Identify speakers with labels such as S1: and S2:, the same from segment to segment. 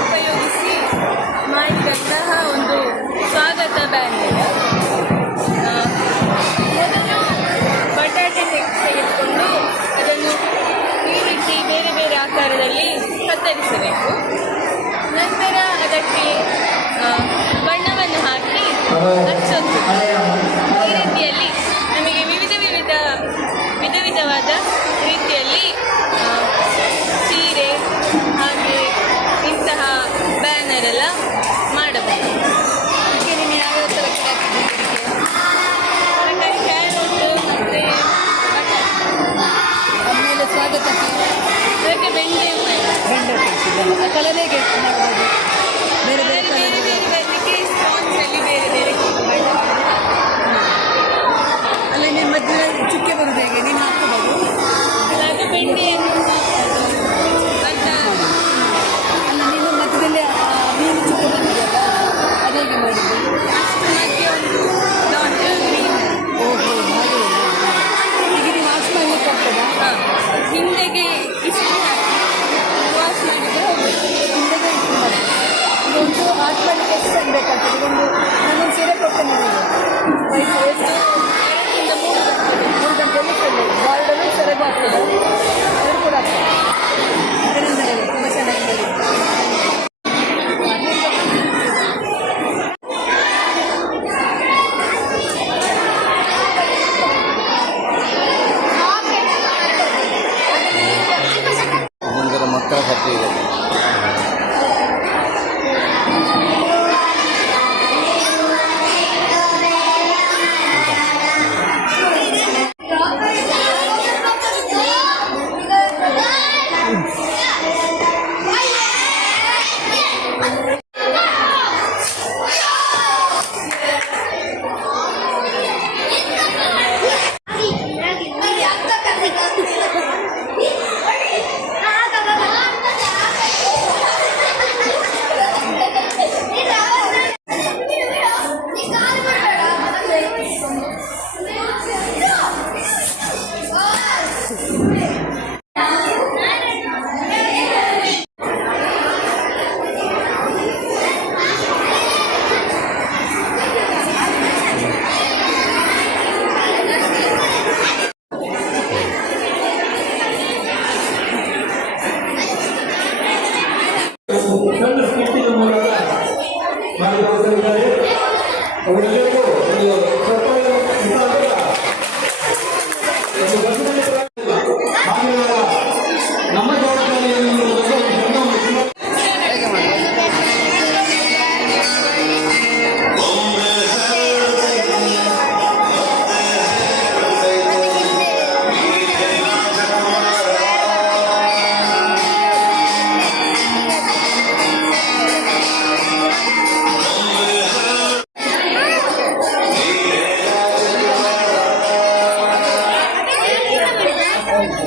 S1: ಉಪಯೋಗಿಸಿ ಮಾಡಿದಂತಹ ಒಂದು ಸ್ವಾಗತ ಬ್ಯಾನ್ ಮೊದಲು ಬಟಾಟೆ ತೆಗೆದುಕೊಂಡು ಅದನ್ನು ಈ ರೀತಿ ಬೇರೆ ಬೇರೆ ಆಕಾರದಲ್ಲಿ ಕತ್ತರಿಸಬೇಕು ನಂತರ ಅದಕ್ಕೆ ಬಣ್ಣವನ್ನು ಹಾಕಿ
S2: ಗ್ರೈಂಡರ್ ಕೊಡಿಸಿದ್ದಾನೆ ಬೇರೆ ಬೇರೆ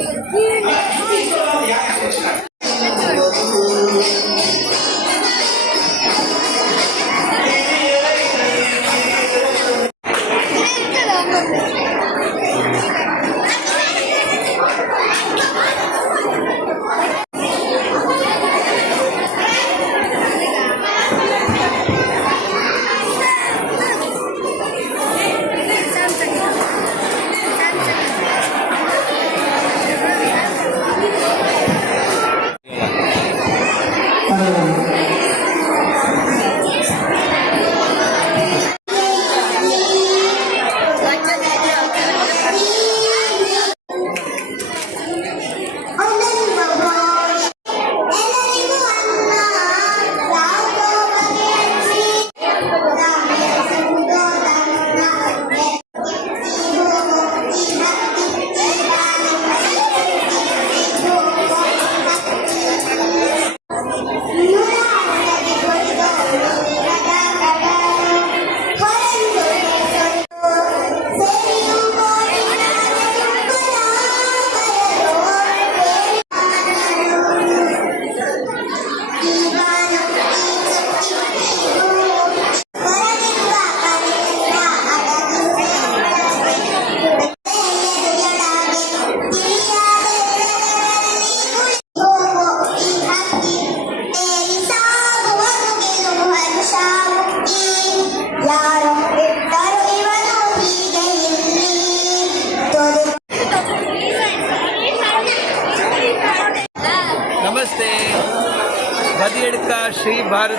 S3: You.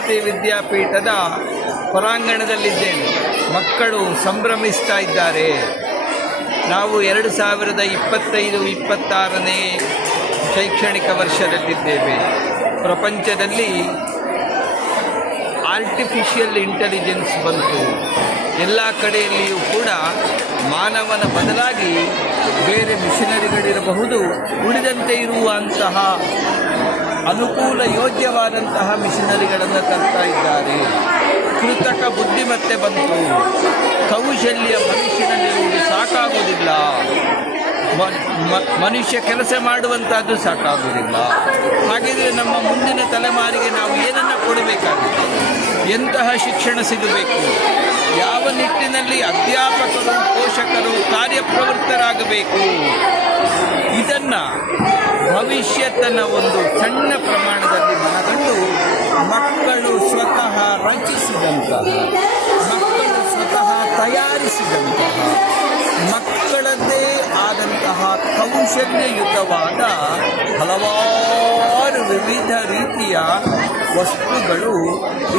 S3: ಭಾರತಿ ವಿದ್ಯಾಪೀಠದ ಹೊರಾಂಗಣದಲ್ಲಿದ್ದೇನೆ ಮಕ್ಕಳು ಸಂಭ್ರಮಿಸ್ತಾ ಇದ್ದಾರೆ. ನಾವು ಎರಡು ಸಾವಿರದ ಇಪ್ಪತ್ತೈದು, ಇಪ್ಪತ್ತಾರನೇ ಶೈಕ್ಷಣಿಕ ವರ್ಷದಲ್ಲಿದ್ದೇವೆ. ಪ್ರಪಂಚದಲ್ಲಿ ಆರ್ಟಿಫಿಷಿಯಲ್ ಇಂಟೆಲಿಜೆನ್ಸ್ ಬಂತು. ಎಲ್ಲ ಕಡೆಯಲ್ಲಿಯೂ ಕೂಡ ಮಾನವನ ಬದಲಾಗಿ ಬೇರೆ ಮಿಷಿನರಿಗಳಿರಬಹುದು, ಉಳಿದಂತೆ ಇರುವಂತಹ ಅನುಕೂಲ ಯೋಗ್ಯವಾದಂತಹ ಮಿಷಿನರಿಗಳನ್ನು ತರ್ತಾ ಇದ್ದಾರೆ. ಕೃತಕ ಬುದ್ಧಿಮತ್ತೆ ಬಂತು. ಕೌಶಲ್ಯ ಮನುಷ್ಯನಲ್ಲಿ ಮ- ಮನುಷ್ಯ ಕೆಲಸ ಮಾಡುವಂತಹದ್ದು ಸಾಕಾಗುವುದಿಲ್ಲ. ಹಾಗಿದ್ರೆ ನಮ್ಮ ಮುಂದಿನ ತಲೆಮಾರಿಗೆ ನಾವು ಏನನ್ನು ಕೊಡಬೇಕಾಗಿದೆ? ಎಂತಹ ಶಿಕ್ಷಣ ಸಿಗಬೇಕು? ಯಾವ ನಿಟ್ಟಿನಲ್ಲಿ ಅಧ್ಯಾಪಕರು, ಪೋಷಕರು, ಕಾರ್ಯಪ್ರವೃತ್ತರಾಗಬೇಕು? ಇದನ್ನು ಭವಿಷ್ಯತನ ಒಂದು ಸಣ್ಣ ಪ್ರಮಾಣದಲ್ಲಿ ಮನಗಂಡು ಮಕ್ಕಳು ಸ್ವತಃ ರಚಿಸಿದಂತಹ, ಮಕ್ಕಳು ಸ್ವತಃ ತಯಾರಿಸಿದಂತಹ, ಮಕ್ಕಳದ್ದೇ ಆದಂತಹ ಕೌಶಲ್ಯಯುತವಾದ ಹಲವಾರು ವಿವಿಧ ರೀತಿಯ ವಸ್ತುಗಳು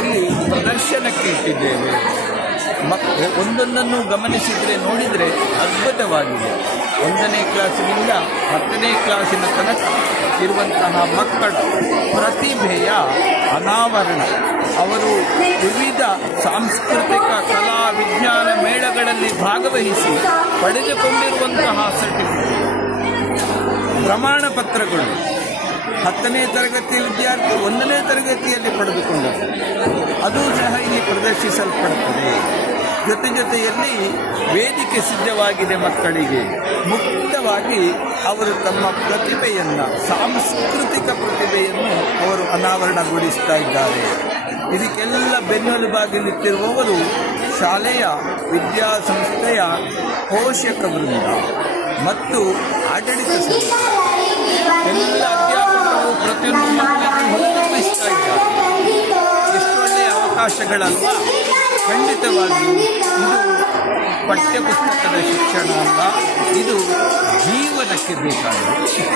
S3: ಇಲ್ಲಿ ಪ್ರದರ್ಶನಕ್ಕೆ ಇಟ್ಟಿದ್ದೇವೆ. ಮಕ್ ಒಂದೊಂದನ್ನು ಗಮನಿಸಿದರೆ ನೋಡಿದರೆ ಅದ್ಭುತವಾಗಿದೆ. ಒಂದನೇ ಕ್ಲಾಸಿನಿಂದ ಹತ್ತನೇ ಕ್ಲಾಸಿನ ತನಕ ಇರುವಂತಹ ಮಕ್ಕಳ ಪ್ರತಿಭೆಯ ಅನಾವರಣ. ಅವರು ವಿವಿಧ ಸಾಂಸ್ಕೃತಿಕ ಕಲಾ ವಿಜ್ಞಾನ ಮೇಳಗಳಲ್ಲಿ ಭಾಗವಹಿಸಿ ಪಡೆದುಕೊಂಡಿರುವಂತಹ ಸರ್ಟಿಫಿಕೇಟ್ ಪ್ರಮಾಣ ಪತ್ರಗಳು ಹತ್ತನೇ ತರಗತಿ ವಿದ್ಯಾರ್ಥಿ ಒಂದನೇ ತರಗತಿಯಲ್ಲಿ ಪಡೆದುಕೊಂಡರು. ಅದು ಸಹ ಇಲ್ಲಿ ಪ್ರದರ್ಶಿಸಲ್ಪಡುತ್ತದೆ. ಜೊತೆ ಜೊತೆಯಲ್ಲಿ ವೇದಿಕೆ ಸಿದ್ಧವಾಗಿದೆ ಮಕ್ಕಳಿಗೆ. ಮುಕ್ತವಾಗಿ ಅವರು ತಮ್ಮ ಪ್ರತಿಭೆಯನ್ನು ಸಾಂಸ್ಕೃತಿಕ ಪ್ರತಿಭೆಯನ್ನು ಅವರು ಅನಾವರಣಗೊಳಿಸ್ತಾ ಇದ್ದಾರೆ. ಇದಕ್ಕೆಲ್ಲ ಬೆನ್ನೆಲುಬಾಗಿ ನಿಂತಿರುವವರು ಶಾಲೆಯ ವಿದ್ಯಾಸಂಸ್ಥೆಯ ಪೋಷಕ ವೃಂದ ಮತ್ತು ಆಡಳಿತ ಸಂಸ್ಥೆ ಎಲ್ಲ ಪ್ರತಿಯೊಂದು ಮಕ್ಕಳನ್ನು ಇಷ್ಟ ಇದ್ದಾರೆ ಎಷ್ಟು ಒಳ್ಳೆಯ ಅವಕಾಶಗಳಲ್ವಾ ಖಂಡಿತವಾಗಿಯೂ ಇದು ಪಠ್ಯಪುಸ್ತಕದ ಶಿಕ್ಷಣ ಅಲ್ಲ ಇದು ಜೀವನಕ್ಕೆ ಬೇಕಾದ ಶಿಕ್ಷಣ